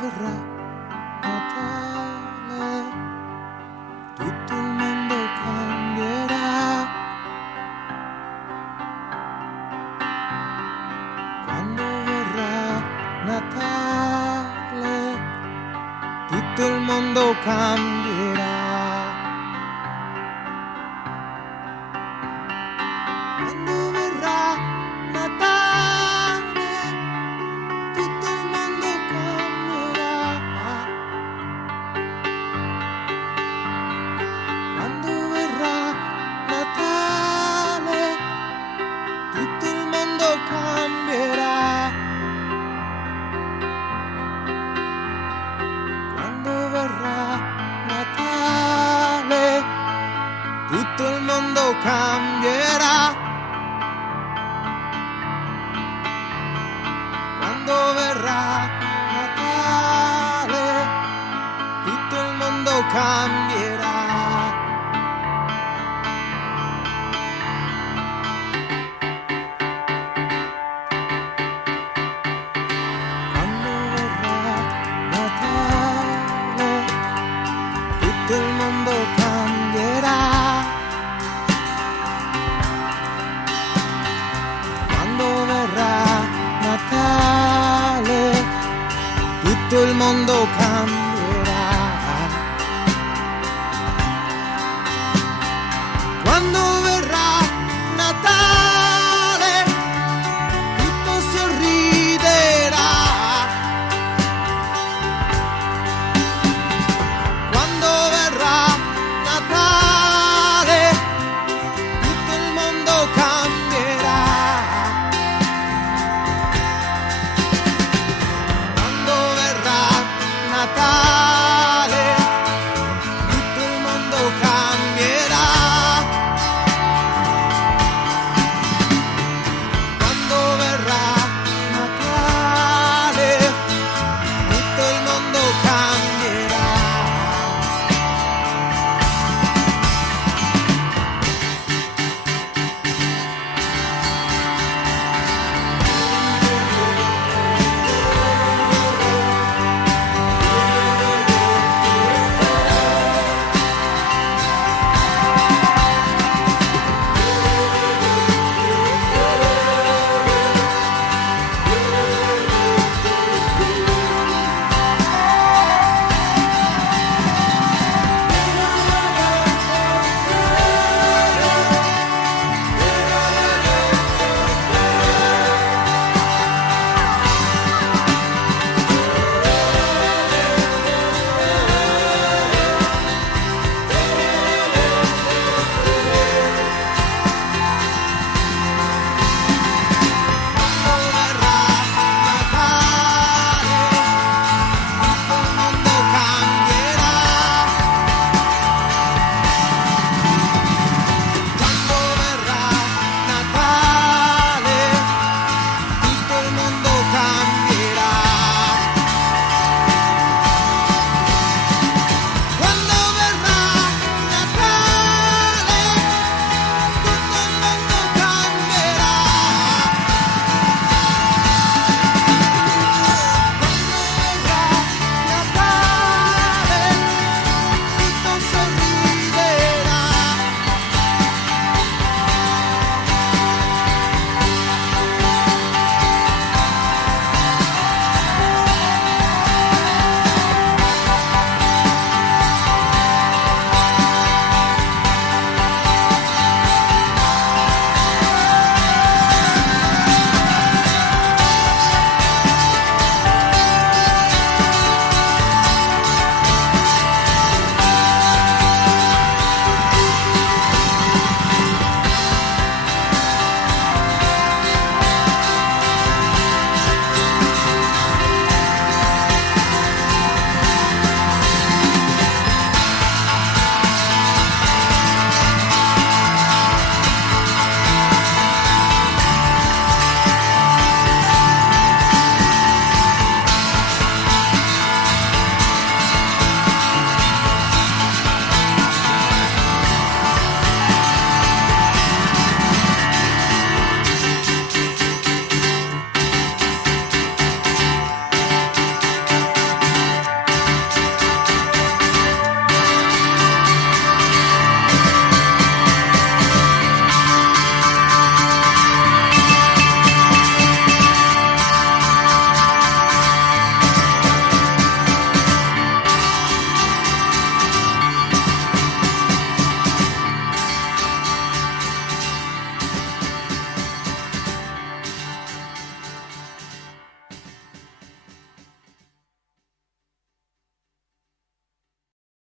verrà Natale, tutto il mondo cambierà. Quando verrà Natale, tutto il mondo cambierà. Quando verrà Natale, tutto il mondo cambierà. Quando verrà Natale, tutto il mondo cambierà. Quando verrà Natale, tutto il mondo cambierà. Quando verrà Natale, tutto il mondo cambierà. Quando verrà Natale, tutto il mondo cambierà. Quando verrà Natale, tutto il mondo cambierà. Quando